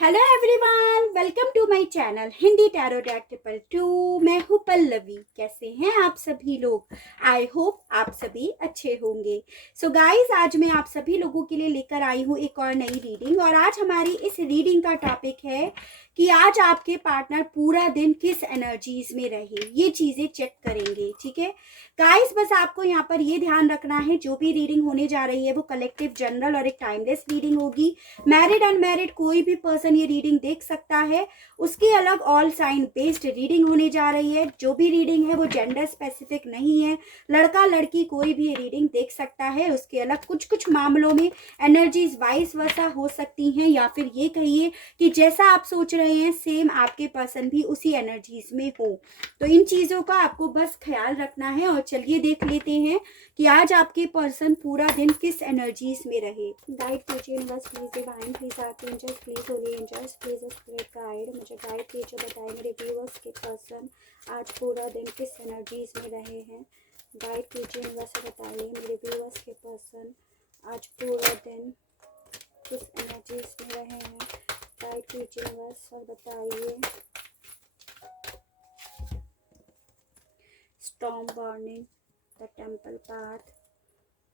Hello everyone, welcome to my channel Hindi tarot deck 222। मैं हूँ पल्लवी। कैसे हैं आप सभी लोग? आई होप आप सभी अच्छे होंगे। सो गाइस, आज मैं आप सभी लोगों के लिए लेकर आई हूँ एक और नई रीडिंग। और आज हमारी इस रीडिंग का टॉपिक है कि आज आपके पार्टनर पूरा दिन किस एनर्जीज में रहे, ये चीजें चेक करेंगे। ठीक है गाइस, बस आपको यहाँ पर ये ध्यान रखना है, जो भी रीडिंग होने जा रही है वो कलेक्टिव, जनरल और एक टाइमलेस रीडिंग होगी। मैरिड अनमैरिड कोई भी पर्सन ये रीडिंग देख सकता है। उसकी अलग ऑल साइन बेस्ड रीडिंग होने जा रही है। जो भी रीडिंग है वो जेंडर स्पेसिफिक नहीं है, लड़का लड़की कोई भी रीडिंग देख सकता है। उसके अलग कुछ कुछ मामलों में एनर्जीज वाइस वर्सा हो सकती हैं, या फिर ये कहिए कि जैसा आप सोच रहे हैं सेम आपके पर्सन भी उसी एनर्जीज में हो। तो इन चीजों का आपको बस ख्याल रखना है। और चलिए देख लेते हैं कि आज आपके पर्सन पूरा दिन किस एनर्जीज में रहे। गाइड कीजिए universe, please divine, please archangel, please holy angels, please spirit guide, मुझे गाइड कीजिए। बताएं मेरे व्यूअर्स के पर्सन आज पूरा दिन किस एनर्जीज में रहे हैं। गाइड कीजिए यूनिवर्स, बताइए मेरे व्यूअर्स के पर्सन आज पूरा दिन किस एनर्जीज में रहे हैं। गाइड कीजिए यूनिवर्स और बताइए। Storm warning, the temple path,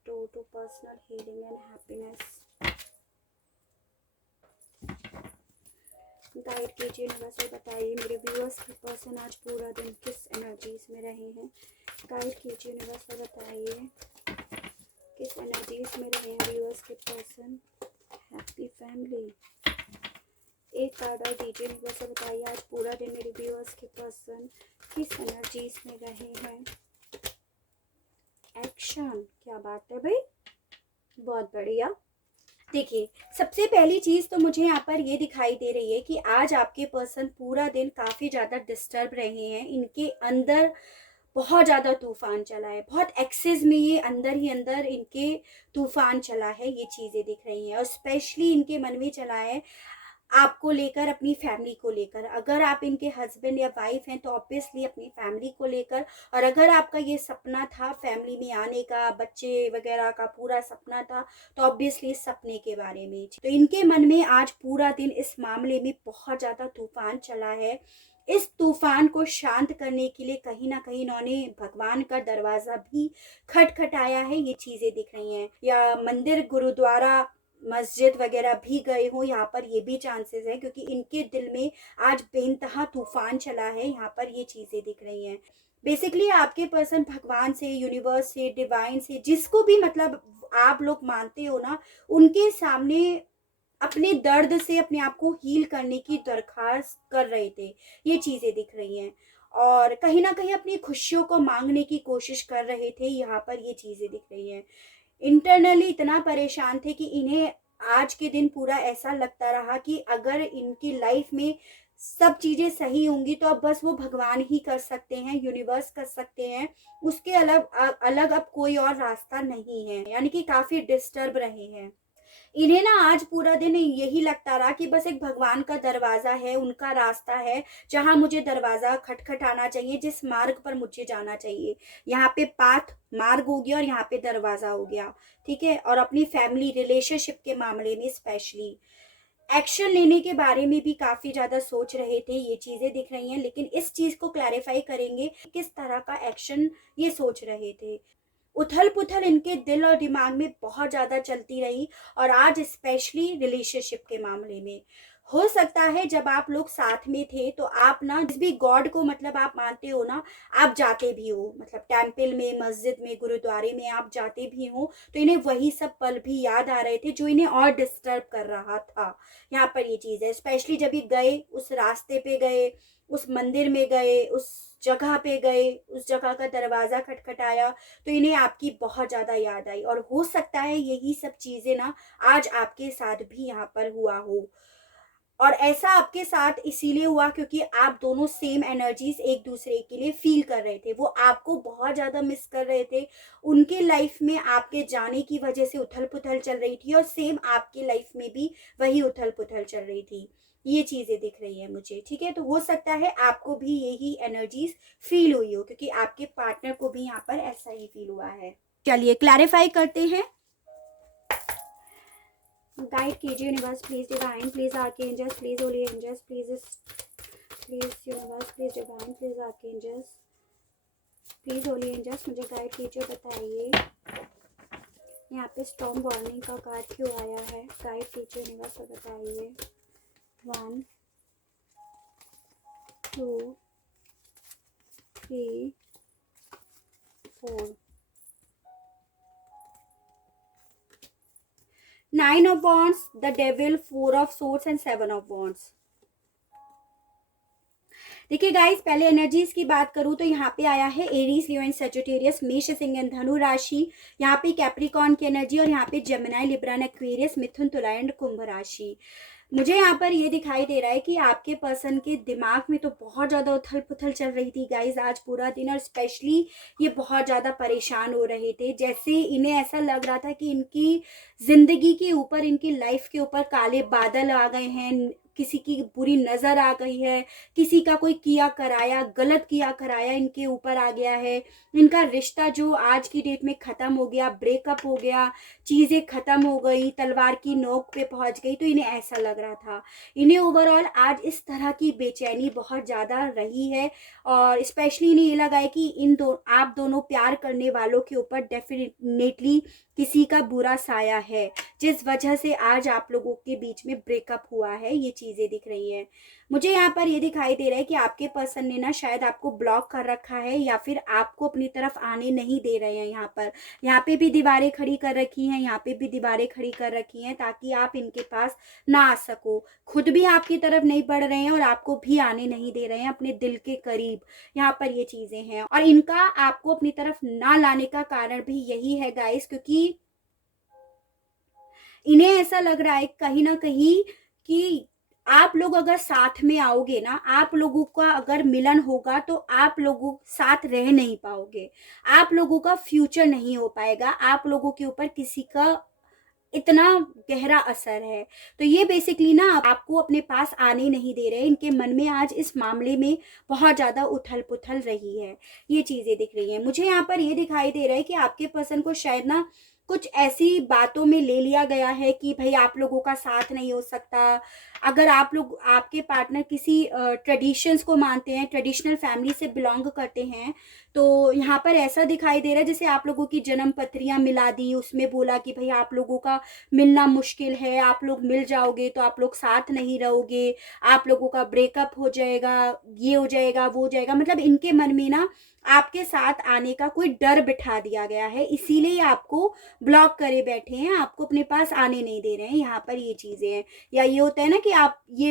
to personal healing and happiness. Guide कीजिए यूनिवर्स और बताइए मेरे व्यूअर्स के पर्सन आज पूरा दिन किस एनर्जीज में रहे हैं। गाइड कीजिए यूनिवर्स और बताइए किस एनर्जीज में रहे हैं व्यूअर्स के पर्सन। Happy family. एक कार्ड और दीजिए यूनिवर्स और बताइए आज पूरा दिन मेरे व्यूअर्स के पर्सन किस एनर्जीज में रहे हैं। एक्शन, क्या बात है भाई, बहुत बढ़िया। देखिए, सबसे पहली चीज तो मुझे यहाँ पर ये दिखाई दे रही है कि आज आपके पर्सन पूरा दिन काफी ज्यादा डिस्टर्ब रहे हैं। इनके अंदर बहुत ज्यादा तूफान चला है, बहुत एक्सेस में ये अंदर ही अंदर इनके तूफान चला है, ये चीजें दिख रही हैं। और स्पेशली इनके मन में चला है आपको लेकर, अपनी फैमिली को लेकर। अगर आप इनके हस्बैंड या वाइफ हैं तो ऑब्वियसली अपनी फैमिली को लेकर, और अगर आपका ये सपना था फैमिली में आने का, बच्चे वगैरह का पूरा सपना था, तो ऑब्वियसली इस सपने के बारे में। तो इनके मन में आज पूरा दिन इस मामले में बहुत ज़्यादा तूफान चला है। इस तूफान को शांत करने के लिए कहीं ना कहीं इन्होंने भगवान का दरवाजा भी खटखटाया है, ये चीजें दिख रही हैं। या मंदिर, गुरुद्वारा, मस्जिद वगैरह भी गए हो, यहाँ पर ये भी चांसेस है, क्योंकि इनके दिल में आज बेइंतहा तूफान चला है। यहाँ पर ये चीजें दिख रही हैं। बेसिकली आपके पर्सन भगवान से, यूनिवर्स से, डिवाइन से, जिसको भी मतलब आप लोग मानते हो ना, उनके सामने अपने दर्द से अपने आप को हील करने की दरखास्त कर रहे थे, ये चीजें दिख रही हैं। और कहीं ना कहीं अपनी खुशियों को मांगने की कोशिश कर रहे थे, यहाँ पर ये चीजें दिख रही हैं। इंटरनली इतना परेशान थे कि इन्हें आज के दिन पूरा ऐसा लगता रहा कि अगर इनकी लाइफ में सब चीजें सही होंगी तो अब बस वो भगवान ही कर सकते हैं, यूनिवर्स कर सकते हैं, उसके अलग अलग अब कोई और रास्ता नहीं है। यानी कि काफी डिस्टर्ब रहे हैं। इन्हें ना आज पूरा दिन यही लगता रहा कि बस एक भगवान का दरवाजा है, उनका रास्ता है, जहां मुझे दरवाजा खटखटाना चाहिए, जिस मार्ग पर मुझे जाना चाहिए। यहाँ पे पाथ मार्ग हो गया और यहाँ पे दरवाजा हो गया। ठीक है। और अपनी फैमिली रिलेशनशिप के मामले में स्पेशली एक्शन लेने के बारे में भी काफी ज्यादा सोच रहे थे, ये चीजें दिख रही हैं। लेकिन इस चीज को क्लैरिफाई करेंगे किस तरह का एक्शन ये सोच रहे थे। उथल पुथल इनके दिल और दिमाग में बहुत ज्यादा चलती रही, और आज स्पेशली रिलेशनशिप के मामले में। हो सकता है जब आप लोग साथ में थे तो आप ना जिस भी गॉड को मतलब आप मानते हो ना, आप जाते भी हो, मतलब टेम्पल में, मस्जिद में, गुरुद्वारे में आप जाते भी हो, तो इन्हें वही सब पल भी याद आ रहे थे जो इन्हें और डिस्टर्ब कर रहा था। यहाँ पर ये चीज है, स्पेशली जब ये गए, उस रास्ते पे गए, उस मंदिर में गए, उस जगह पे गए, उस जगह का दरवाजा खटखटाया, तो इन्हें आपकी बहुत ज्यादा याद आई। और हो सकता है यही सब चीजें ना आज आपके साथ भी यहाँ पर हुआ हो। और ऐसा आपके साथ इसीलिए हुआ क्योंकि आप दोनों सेम एनर्जीज एक दूसरे के लिए फील कर रहे थे। वो आपको बहुत ज्यादा मिस कर रहे थे, उनके लाइफ में आपके जाने की वजह से उथल पुथल चल रही थी, और सेम आपके लाइफ में भी वही उथल पुथल चल रही थी। ये चीजें दिख रही है मुझे। ठीक है। तो हो सकता है आपको भी यही एनर्जीज फील हुई हो, क्योंकि आपके पार्टनर को भी यहाँ पर ऐसा ही फील हुआ है। चलिए क्लैरिफाई करते हैं। गाइड कीजिए universe, please divine, please archangels, please holy angels, please universe, please divine, please archangels, please holy angels, मुझे गाइड कीजिए, बताइए यहाँ पे स्टॉर्म वार्निंग का कार्ड क्यों आया है। गाइड कीजिए यूनिवर्स और बताइए। 1 2 3 4 9 of wands, the devil, 4 of swords and 7 of wands। देखिए गाइस, पहले एनर्जीज की बात करूं तो यहाँ पे आया है एरीज, लियो एंड सजिटेरियस, मेष, सिंह एंड धनु राशि, यहाँ पे कैप्रिकॉर्न की एनर्जी, और यहाँ पे जेमिनी, लिब्रा एंड एक्वेरियस, मिथुन, तुला एंड कुंभ राशि। मुझे यहाँ पर ये दिखाई दे रहा है कि आपके पर्सन के दिमाग में तो बहुत ज़्यादा उथल पुथल चल रही थी गाइज आज पूरा दिन, और स्पेशली ये बहुत ज़्यादा परेशान हो रहे थे। जैसे इन्हें ऐसा लग रहा था कि इनकी ज़िंदगी के ऊपर, इनकी लाइफ के ऊपर काले बादल आ गए हैं, किसी की बुरी नज़र आ गई है, किसी का कोई किया कराया, गलत किया कराया इनके ऊपर आ गया है। इनका रिश्ता जो आज की डेट में ख़त्म हो गया, ब्रेकअप हो गया, चीज़ें ख़त्म हो गई, तलवार की नोक पे पहुंच गई, तो इन्हें ऐसा लग रहा था। इन्हें ओवरऑल आज इस तरह की बेचैनी बहुत ज़्यादा रही है, और स्पेशली इन्हें ये लगा है कि आप दोनों प्यार करने वालों के ऊपर डेफिनेटली किसी का बुरा साया है, जिस वजह से आज आप लोगों के बीच में ब्रेकअप हुआ है। ये चीज़ें दिख रही हैं मुझे। यहाँ पर ये दिखाई दे रहा है कि आपके पर्सन ने ना शायद आपको ब्लॉक कर रखा है, या फिर आपको अपनी तरफ आने नहीं दे रहे हैं। यहाँ पे भी दीवारें खड़ी कर रखी हैं, यहाँ पे भी दीवारें खड़ी कर रखी हैं, ताकि आप इनके पास ना आ सको। खुद भी आपकी तरफ नहीं बढ़ रहे हैं और आपको भी आने नहीं दे रहे हैं अपने दिल के करीब। यहाँ पर ये चीज़ें हैं, और इनका आपको अपनी तरफ ना लाने का कारण भी यही है गाइस, क्योंकि इन्हें ऐसा लग रहा है कहीं ना कहीं कि आप लोग अगर साथ में आओगे ना, आप लोगों का अगर मिलन होगा, तो आप लोगों साथ रह नहीं पाओगे, आप लोगों का फ्यूचर नहीं हो पाएगा, आप लोगों के ऊपर किसी का इतना गहरा असर है। तो ये बेसिकली ना आपको अपने पास आने नहीं दे रहे। इनके मन में आज इस मामले में बहुत ज़्यादा उथल पुथल रही है। ये चीज़ें दिख रही हैं मुझे। यहाँ पर ये दिखाई दे रहा है कि आपके पर्सन को शायद ना कुछ ऐसी बातों में ले लिया गया है कि भाई आप लोगों का साथ नहीं हो सकता। अगर आप लोग, आपके पार्टनर किसी ट्रेडिशंस को मानते हैं, ट्रेडिशनल फैमिली से बिलोंग करते हैं, तो यहाँ पर ऐसा दिखाई दे रहा है जैसे आप लोगों की जन्म पत्रियां मिला दी, उसमें बोला कि भाई आप लोगों का मिलना मुश्किल है, आप लोग मिल जाओगे तो आप लोग साथ नहीं रहोगे, आप लोगों का ब्रेकअप हो जाएगा, ये हो जाएगा, वो हो जाएगा। मतलब इनके मन में ना आपके साथ आने का कोई डर बिठा दिया गया है, इसीलिए आपको ब्लॉक करे बैठे हैं, आपको अपने पास आने नहीं दे रहे हैं। यहाँ पर ये चीज़ें हैं, या ये होता है ना कि आप ये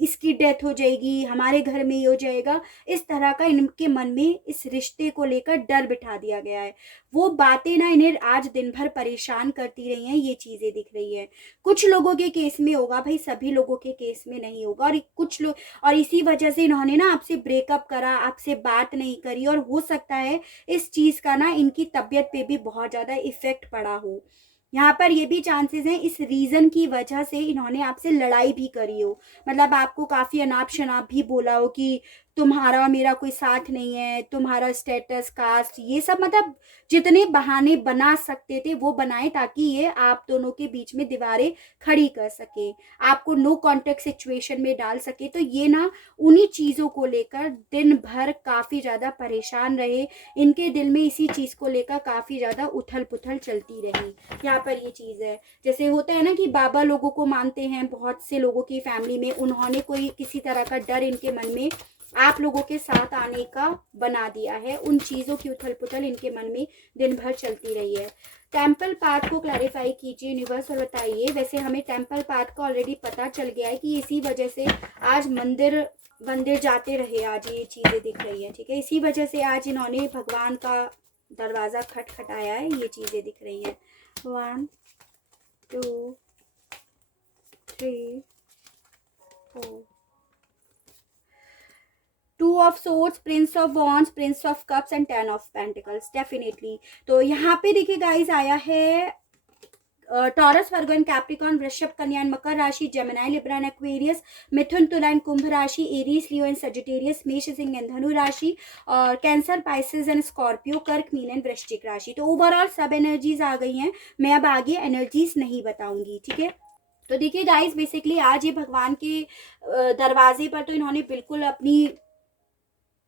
इसकी डेथ हो जाएगी, हमारे घर में ये हो जाएगा, इस तरह का इनके मन में इस रिश्ते को लेकर डर बिठा दिया गया है। वो बातें ना इन्हें आज दिन भर परेशान करती रही हैं। ये चीज़ें दिख रही हैं। कुछ लोगों के केस में होगा भाई, सभी लोगों के केस में नहीं होगा। और कुछ लोग, और इसी वजह से इन्होंने ना आपसे ब्रेकअप करा, आपसे बात नहीं करी, और हो सकता है इस चीज़ का ना इनकी तबीयत पे भी बहुत ज़्यादा इफेक्ट पड़ा हो। यहाँ पर ये भी चांसेस हैं इस रीज़न की वजह से इन्होंने आपसे लड़ाई भी करी हो। मतलब आपको काफ़ी अनाप शनाप भी बोला हो कि तुम्हारा और मेरा कोई साथ नहीं है, तुम्हारा स्टेटस, कास्ट, ये सब, मतलब जितने बहाने बना सकते थे वो बनाए, ताकि ये आप दोनों के बीच में दीवारें खड़ी कर सके, आपको नो कॉन्टेक्ट सिचुएशन में डाल सके। तो ये ना उन्हीं चीज़ों को लेकर दिन भर काफ़ी ज़्यादा परेशान रहे। इनके दिल में इसी चीज़ को लेकर काफ़ी ज़्यादा उथल पुथल चलती रही। यहाँ पर ये चीज़ है, जैसे होता है ना कि बाबा लोगों को मानते हैं बहुत से लोगों की फैमिली में, उन्होंने कोई किसी तरह का डर इनके मन में आप लोगों के साथ आने का बना दिया है। उन चीज़ों की उथल पुथल इनके मन में दिन भर चलती रही है। टेम्पल पाथ को क्लैरिफाई कीजिए यूनिवर्स और बताइए। वैसे हमें टेम्पल पाथ का ऑलरेडी पता चल गया है कि इसी वजह से आज मंदिर जाते रहे, आज ये चीज़ें दिख रही है, ठीक है। इसी वजह से आज इन्होंने भगवान का दरवाज़ा खटखटाया है, ये चीज़ें दिख रही हैं। 1 2 3 4 2 of swords, Prince of wands, Prince of cups and 10 of pentacles. Definitely तो यहाँ पे देखिए गाइस आया है टॉरस, वर्गो एंड कैप्रिकॉर्न, वृषभ, कन्या एंड मकर राशि, जेमिनी, लिब्रा एंड एक्वेरियस, मिथुन, तुला एंड कुंभ राशि, एरीज, लियो एंड सजिटेरियस, मेष, सिंह एंड धनु राशि, और कैंसर, पाइसेस एंड स्कॉर्पियो, कर्क, मीन एंड वृश्चिक राशि। तो ओवरऑल सब एनर्जीज आ गई हैं। मैं अब आगे एनर्जीज नहीं बताऊंगी, ठीक है। तो देखिए गाइस, बेसिकली आज ये भगवान के दरवाजे पर तो इन्होंने बिल्कुल अपनी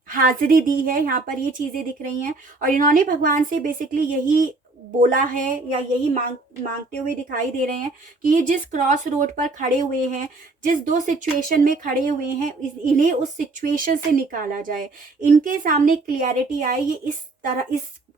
हाजिरी दी है। यहाँ पर ये चीजें दिख रही हैं और इन्होंने भगवान से बेसिकली यही बोला है या यही मांगते हुए दिखाई दे रहे हैं कि ये जिस क्रॉस रोड पर खड़े हुए हैं, जिस दो सिचुएशन में खड़े हुए हैं, इन्हें उस सिचुएशन से निकाला जाए, इनके सामने क्लियरिटी आए। ये इस तरह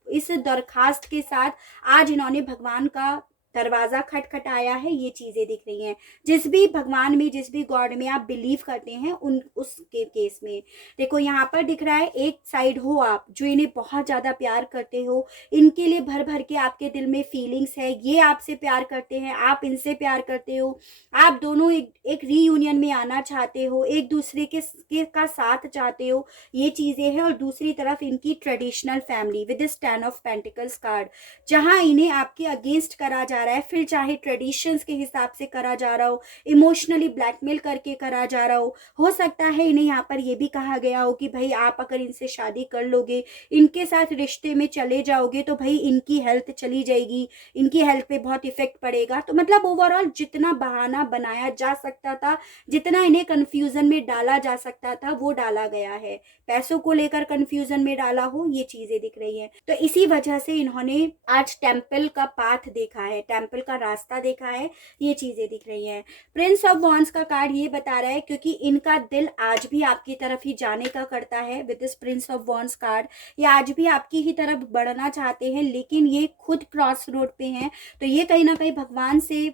इस दरखास्त के साथ आज इन्होंने भगवान का दरवाजा खटखटाया है। ये चीजें दिख रही हैं। जिस भी भगवान में, जिस भी गॉड में आप बिलीव करते हैं, उन उसके केस में देखो यहाँ पर दिख रहा है, एक साइड हो आप जो इन्हें बहुत ज्यादा प्यार करते हो, इनके लिए भर भर के आपके दिल में फीलिंग्स है, ये आपसे प्यार करते हैं, आप इनसे प्यार करते हो, आप दोनों एक रीयूनियन में आना चाहते हो, एक दूसरे का साथ चाहते हो, ये चीजें हैं। और दूसरी तरफ इनकी traditional family with this 10 of pentacles card, जहां इन्हें आपके अगेंस्ट करा जा रहा है, फिर चाहे ट्रेडिशंस के हिसाब से करा जा रहा हो, इमोशनली ब्लैकमेल करके करा जा रहा हो सकता है इन्हें यहाँ पर यह भी कहा गया हो कि भाई आप अगर इनसे शादी कर लोगे, इनके साथ रिश्ते में चले जाओगे, तो भाई इनकी हेल्थ चली जाएगी, इनकी हेल्थ पे बहुत इफेक्ट पड़ेगा। तो मतलब ओवरऑल जितना बहाना बनाया जा सकता था, जितना इन्हें कंफ्यूजन में डाला जा सकता था, वो डाला गया है। पैसों को लेकर कंफ्यूजन में डाला हो, ये चीजें दिख रही हैं। तो इसी वजह से इन्होंने आज टेम्पल का पाथ देखा है, टेम्पल का रास्ता देखा है, ये चीजें दिख रही हैं। प्रिंस ऑफ वॉन्ड्स का कार्ड ये बता रहा है क्योंकि इनका दिल आज भी आपकी तरफ ही जाने का करता है। With this Prince of wands card, ये आज भी आपकी ही तरफ बढ़ना चाहते हैं, लेकिन ये खुद क्रॉस रोड पे हैं। तो ये कहीं ना कहीं भगवान से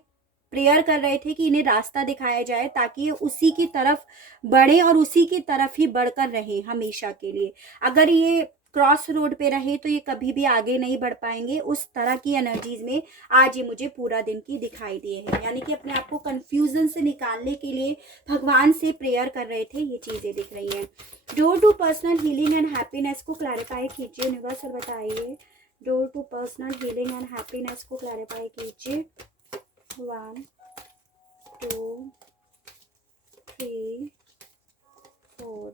प्रेयर कर रहे थे कि इन्हें रास्ता दिखाया जाए ताकि ये उसी की तरफ बढ़े और उसी की तरफ ही बढ़कर रहे हमेशा के लिए। अगर ये क्रॉस रोड पे रहे तो ये कभी भी आगे नहीं बढ़ पाएंगे। उस तरह की एनर्जीज में आज ये मुझे पूरा दिन की दिखाई दिए हैं, यानी कि अपने आप को कंफ्यूजन से निकालने के लिए भगवान से प्रेयर कर रहे थे, ये चीजें दिख रही हैं। Door to personal healing and happiness को क्लैरिफाई कीजिए यूनिवर्स और बताइए। Door to personal healing and happiness को क्लैरिफाई कीजिए। 1 2 3 4।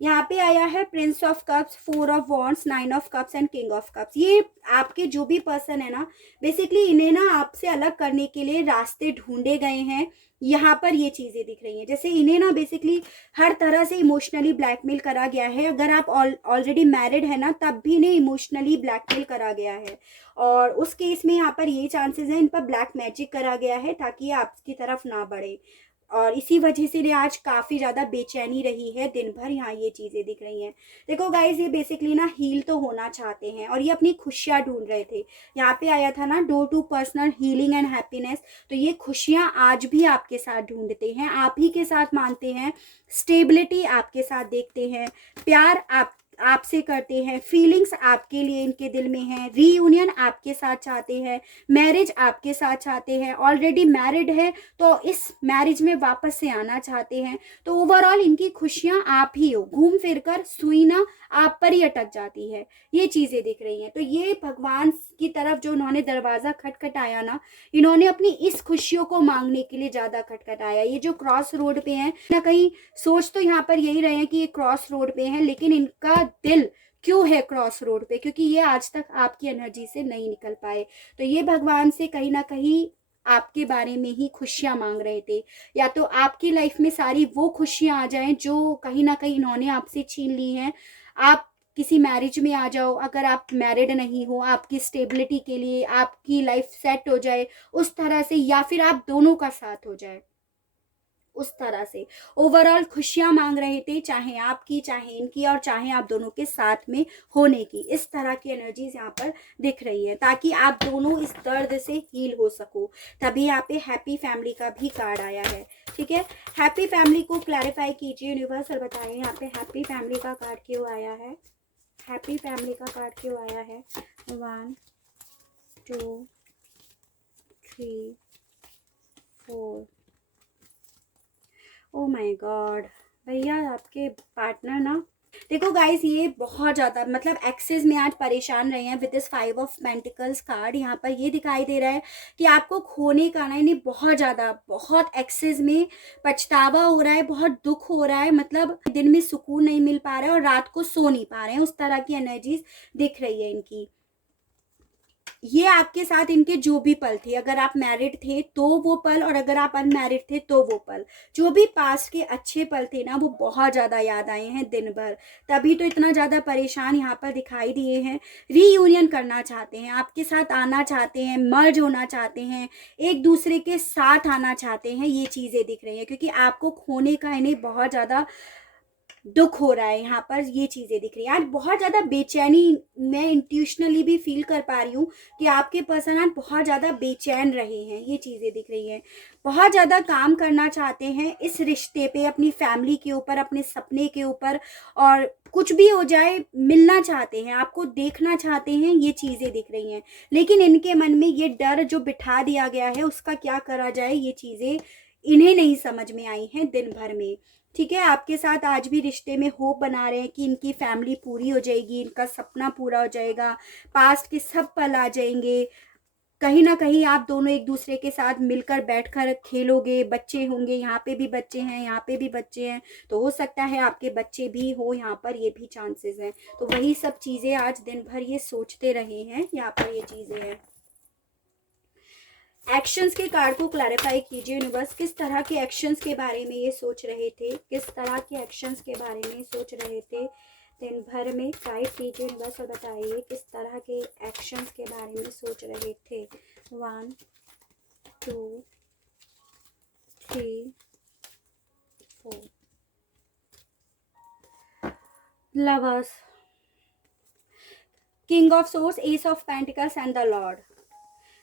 यहाँ पे आया है prince of cups, 4 of wands, 9 of cups and king of cups. ये आपके जो भी पर्सन है ना, बेसिकली इन्हें ना आपसे अलग करने के लिए रास्ते ढूंढे गए हैं। यहाँ पर ये चीजें दिख रही हैं, जैसे इन्हें ना बेसिकली हर तरह से इमोशनली ब्लैकमेल करा गया है। अगर आप ऑलरेडी मैरिड है ना, तब भी इन्हें इमोशनली ब्लैकमेल करा गया है। और उस केस में यहाँ पर ये चांसेस हैं इन पर ब्लैक मैजिक करा गया है ताकि आपकी तरफ ना बढ़े। और इसी वजह से आज काफ़ी ज़्यादा बेचैनी रही है दिन भर। यहाँ ये चीज़ें दिख रही हैं। देखो गाइज, ये बेसिकली ना हील तो होना चाहते हैं और ये अपनी खुशियाँ ढूंढ रहे थे। यहाँ पे आया था ना door to personal healing and happiness, तो ये खुशियाँ आज भी आपके साथ ढूंढते हैं, आप ही के साथ मानते हैं, स्टेबिलिटी आपके साथ देखते हैं, प्यार आपसे करते हैं, फीलिंग्स आपके लिए इनके दिल में है, रीयूनियन आपके साथ चाहते हैं, मैरिज आपके साथ चाहते हैं, ऑलरेडी मैरिड है तो इस मैरिज में वापस से आना चाहते हैं। तो ओवरऑल इनकी खुशियां आप ही हो, घूम फिर कर सुई ना आप पर ही अटक जाती है, ये चीजें दिख रही हैं। तो ये भगवान की तरफ जो उन्होंने दरवाजा खटखटाया ना, इन्होंने अपनी इस खुशियों को मांगने के लिए ज्यादा खटखटाया। ये जो क्रॉस रोड पे हैं ना, कहीं सोच तो यहाँ पर यही रहे हैं कि ये क्रॉस रोड पे हैं, लेकिन इनका दिल क्यों है क्रॉस रोड पे, क्योंकि ये आज तक आपकी एनर्जी से नहीं निकल पाए। तो ये भगवान से कहीं ना कहीं आपके बारे में ही खुशियां मांग रहे थे, या तो आपकी लाइफ में सारी वो खुशियां आ जाएं जो कहीं ना कहीं इन्होंने आपसे छीन ली हैं। आप किसी मैरिज में आ जाओ, अगर आप मैरिड नहीं हो, आपकी स्टेबिलिटी के लिए, आपकी लाइफ सेट हो जाए उस तरह से, या फिर आप दोनों का साथ हो जाए उस तरह से। ओवरऑल खुशियां मांग रहे थे, चाहे आपकी, चाहे इनकी, और चाहे आप दोनों के साथ में होने की। इस तरह की एनर्जीज यहाँ पर दिख रही है ताकि आप दोनों इस दर्द से हील हो सको। तभी यहाँ पे हैप्पी फैमिली का भी कार्ड आया है। ठीक है, हैप्पी फैमिली को क्लैरिफाई कीजिए यूनिवर्स और बताइए यहाँ पे हैप्पी फैमिली का कार्ड क्यों आया है। हैप्पी फैमिली का कार्ड क्यों आया है। 1 2 3 4। ओ माय गॉड भैया, आपके पार्टनर ना, देखो गाइस, ये बहुत ज़्यादा मतलब एक्सेस में आज परेशान रहे हैं। With this 5 of pentacles card यहाँ पर ये दिखाई दे रहा है कि आपको खोने का ना, इन्हें बहुत ज़्यादा, बहुत एक्सेस में पछतावा हो रहा है, बहुत दुख हो रहा है। मतलब दिन में सुकून नहीं मिल पा रहा है और रात को सो नहीं पा रहे हैं, उस तरह की एनर्जीज दिख रही है इनकी। ये आपके साथ इनके जो भी पल थे, अगर आप मैरिड थे तो वो पल, और अगर आप अनमैरिड थे तो वो पल, जो भी पास्ट के अच्छे पल थे ना, वो बहुत ज़्यादा याद आए हैं दिन भर। तभी तो इतना ज़्यादा परेशान यहाँ पर दिखाई दिए हैं। रीयूनियन करना चाहते हैं, आपके साथ आना चाहते हैं, मर्ज होना चाहते हैं, एक दूसरे के साथ आना चाहते हैं, ये चीज़ें दिख रही हैं। क्योंकि आपको खोने का इन्हें बहुत ज़्यादा दुख हो रहा है, यहाँ पर ये चीज़ें दिख रही हैं। आज बहुत ज़्यादा बेचैनी मैं इंट्यूशनली भी फील कर पा रही हूँ कि आपके पर्सन आज बहुत ज़्यादा बेचैन रहे हैं, ये चीज़ें दिख रही हैं। बहुत ज़्यादा काम करना चाहते हैं इस रिश्ते पे, अपनी फैमिली के ऊपर, अपने सपने के ऊपर, और कुछ भी हो जाए मिलना चाहते हैं, आपको देखना चाहते हैं, ये चीज़ें दिख रही हैं। लेकिन इनके मन में ये डर जो बिठा दिया गया है, उसका क्या करा जाए, ये चीज़ें इन्हें नहीं समझ में आई हैं दिन भर में। ठीक है, आपके साथ आज भी रिश्ते में होप बना रहे हैं कि इनकी फैमिली पूरी हो जाएगी, इनका सपना पूरा हो जाएगा, पास्ट के सब पल आ जाएंगे। कहीं ना कहीं आप दोनों एक दूसरे के साथ मिलकर बैठकर खेलोगे, बच्चे होंगे, यहाँ पे भी बच्चे हैं, यहाँ पे भी बच्चे हैं, तो हो सकता है आपके बच्चे भी हो यहाँ पर, ये भी चांसेस हैं। तो वही सब चीज़ें आज दिन भर ये सोचते रहे हैं, यहाँ पर ये चीज़ें हैं। एक्शंस के कार्ड को क्लैरिफाई कीजिए यूनिवर्स, किस तरह के एक्शंस के बारे में ये सोच रहे थे, किस तरह के एक्शंस के बारे में सोच रहे थे दिन भर में। गाइड कीजिए यूनिवर्स और बताइए किस तरह के एक्शंस के बारे में सोच रहे थे। 1 2 3 4। Lovers, king of source, S of pentacles and the Lord.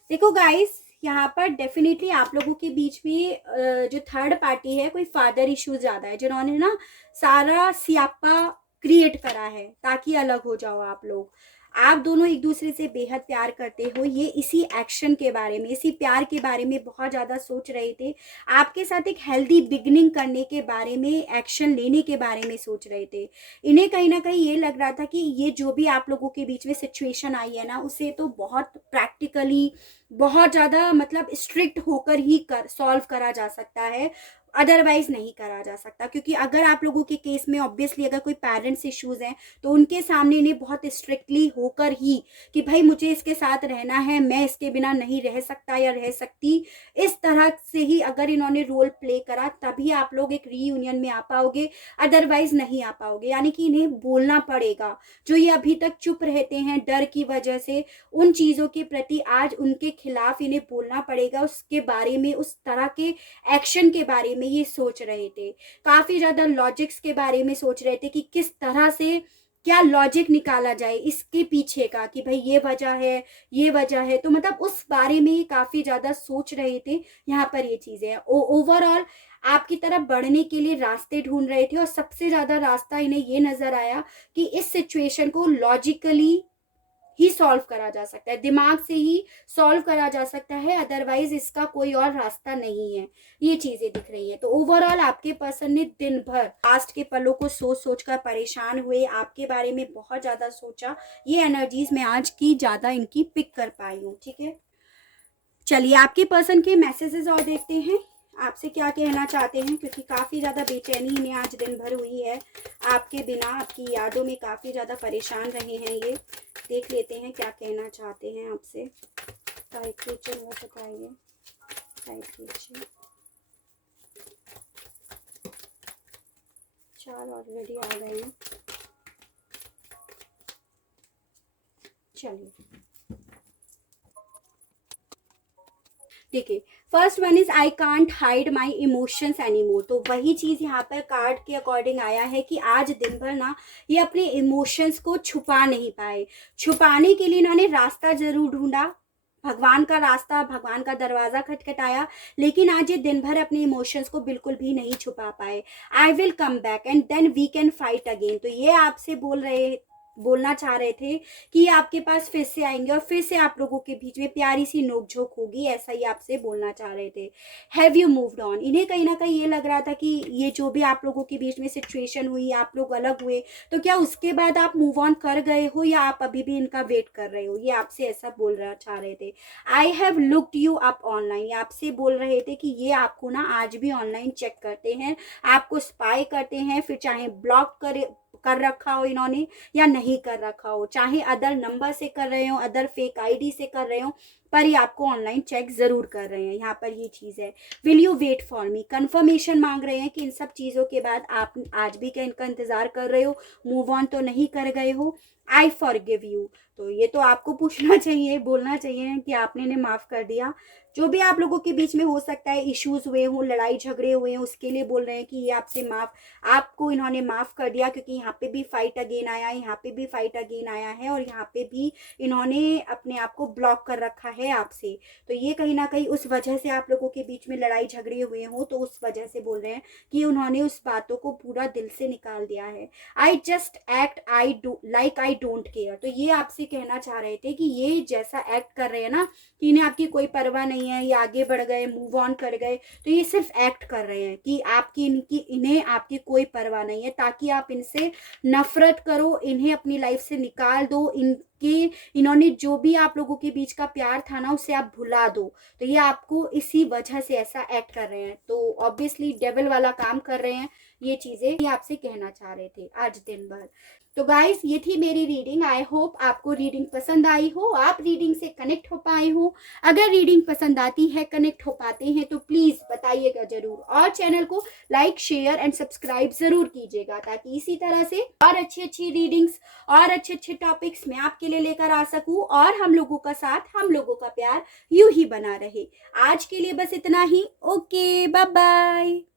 देखो गाइस, यहाँ पर डेफिनेटली आप लोगों के बीच में जो थर्ड पार्टी है, कोई फादर इश्यू ज़्यादा है, जिन्होंने ना सारा सियापा क्रिएट करा है ताकि अलग हो जाओ आप लोग। आप दोनों एक दूसरे से बेहद प्यार करते हो, ये इसी एक्शन के बारे में, इसी प्यार के बारे में बहुत ज़्यादा सोच रहे थे। आपके साथ एक हेल्दी बिगनिंग करने के बारे में, एक्शन लेने के बारे में सोच रहे थे। इन्हें कहीं ना कहीं ये लग रहा था कि ये जो भी आप लोगों के बीच में सिचुएशन आई है ना, उसे तो बहुत प्रैक्टिकली, बहुत ज़्यादा मतलब स्ट्रिक्ट होकर ही सॉल्व करा जा सकता है, अदरवाइज नहीं करा जा सकता। क्योंकि अगर आप लोगों के केस में ऑब्वियसली अगर कोई पेरेंट्स इश्यूज हैं, तो उनके सामने इन्हें बहुत स्ट्रिक्टली होकर ही कि भाई मुझे इसके साथ रहना है, मैं इसके बिना नहीं रह सकता या रह सकती, इस तरह से ही अगर इन्होंने रोल प्ले करा, तभी आप लोग एक रीयूनियन में आ पाओगे, अदरवाइज नहीं आ पाओगे। यानी कि इन्हें बोलना पड़ेगा, जो ये अभी तक चुप रहते हैं डर की वजह से, उन चीज़ों के प्रति आज उनके खिलाफ इन्हें बोलना पड़ेगा, उसके बारे में, उस तरह के एक्शन के बारे में ये सोच रहे थे। काफी ज्यादा लॉजिक्स के बारे में सोच रहे थे कि किस तरह से क्या लॉजिक निकाला जाए इसके पीछे का, कि भाई ये वजह है, ये वजह है, तो मतलब उस बारे में ये काफी ज्यादा सोच रहे थे। यहाँ पर ये चीजें हैं। ओवरऑल आपकी तरफ बढ़ने के लिए रास्ते ढूंढ रहे थे, और सबसे ज्यादा रास्ता इन्हें ये नजर आया कि इस सिचुएशन को लॉजिकली ही सॉल्व करा जा सकता है, दिमाग से ही सॉल्व करा जा सकता है, अदरवाइज इसका कोई और रास्ता नहीं है। ये चीजें दिख रही है। तो ओवरऑल आपके पर्सन ने दिन भर पास्ट के पलों को सोच सोच कर परेशान हुए, आपके बारे में बहुत ज्यादा सोचा। ये एनर्जीज मैं आज की ज्यादा इनकी पिक कर पाई हूँ। ठीक है, चलिए आपके पर्सन के मैसेजेस और देखते हैं, आपसे क्या कहना चाहते हैं। क्योंकि काफ़ी ज़्यादा बेचैनी इन्हें आज दिन भर हुई है, आपके बिना, आपकी यादों में काफ़ी ज़्यादा परेशान रहे हैं ये। देख लेते हैं क्या कहना चाहते हैं आपसे। टाइप कीजिए, वो बताइए। टाइप कीजिए। 4 ऑलरेडी आ गए हैं। चलिए देखिए, first one is I can't hide my emotions any more. तो वही चीज़ यहाँ पर कार्ड के अकॉर्डिंग आया है कि आज दिन भर ना ये अपने इमोशंस को छुपा नहीं पाए। छुपाने के लिए इन्होंने रास्ता जरूर ढूंढा, भगवान का रास्ता, भगवान का दरवाज़ा खटखटाया, लेकिन आज ये दिन भर अपने इमोशंस को बिल्कुल भी नहीं छुपा पाए। I will come back and then we can fight again. तो ये आपसे बोलना चाह रहे थे कि आपके पास फिर से आएंगे और फिर से आप लोगों के बीच में प्यारी सी नोकझोंक होगी, ऐसा ही आपसे बोलना चाह रहे थे। Have you moved on. इन्हें कहीं ना कहीं ये लग रहा था कि ये जो भी आप लोगों के बीच में सिचुएशन हुई, आप लोग अलग हुए, तो क्या उसके बाद आप मूव ऑन कर गए हो या आप अभी भी इनका वेट कर रहे हो, ये आपसे ऐसा बोलना चाह रहे थे। I have looked you up online. ये आपसे बोल रहे थे कि ये आपको ना आज भी ऑनलाइन चेक करते हैं, आपको स्पाई करते हैं, फिर चाहे ब्लॉक कर रखा हो इन्होंने या नहीं कर रखा हो, चाहे अदर नंबर से कर रहे हो, अदर फेक आईडी से कर रहे हो, पर ये आपको ऑनलाइन चेक जरूर कर रहे हैं। यहाँ पर ये चीज है, will you wait for me, confirmation मांग रहे हैं कि इन सब चीजों के बाद आप आज भी क्या इनका इंतजार कर रहे हो, मूव ऑन तो नहीं कर गए हो। आई फॉरगिव यू, तो ये तो आपको पूछना चाहिए, बोलना चाहिए कि आपने इन्हें माफ कर दिया। जो भी आप लोगों के बीच में हो सकता है इश्यूज हुए हों, लड़ाई झगड़े हुए हैं, उसके लिए बोल रहे हैं कि ये आपसे माफ, आपको इन्होंने माफ कर दिया, क्योंकि यहाँ पे भी फाइट अगेन आया है, यहाँ पे भी फाइट अगेन आया है, और यहाँ पे भी इन्होंने अपने आप को ब्लॉक कर रखा है आपसे। तो ये कहीं ना कहीं उस वजह से आप लोगों के बीच में लड़ाई झगड़े हुए हों, तो उस वजह से बोल रहे हैं कि उन्होंने उस बातों को पूरा दिल से निकाल दिया है। I just act I do like I don't care, तो ये आपसे कहना चाह रहे थे कि ये जैसा एक्ट कर रहे हैं ना कि इन्हें आपकी कोई परवाह नहीं है, ये आगे बढ़ गए, मूव ऑन कर गए, तो ये सिर्फ एक्ट कर रहे हैं कि आपकी इन्हें आपकी कोई परवाह नहीं है, ताकि आप इनसे नफरत करो, इन्हें अपनी लाइफ से निकाल दो, इन्होंने जो भी आप लोगों के बीच का प्यार था ना उसे आप भुला दो। तो ये आपको इसी वजह से ऐसा एक्ट कर रहे हैं, तो ऑब्वियसली डेविल वाला काम कर रहे हैं। ये चीजें ये आपसे कहना चाह रहे थे आज दिन भर। तो गाइस ये थी मेरी रीडिंग। आई होप आपको रीडिंग पसंद आई हो, आप रीडिंग से कनेक्ट हो पाए हो। अगर रीडिंग पसंद आती है, कनेक्ट हो पाते हैं, तो प्लीज बताइएगा जरूर, और चैनल को लाइक शेयर एंड सब्सक्राइब जरूर कीजिएगा, ताकि इसी तरह से और अच्छी अच्छी रीडिंग्स और अच्छे अच्छे टॉपिक्स मैं आपके लिए लेकर आ सकूं, और हम लोगों का साथ, हम लोगों का प्यार यूं ही बना रहे। आज के लिए बस इतना ही। Okay, bye bye.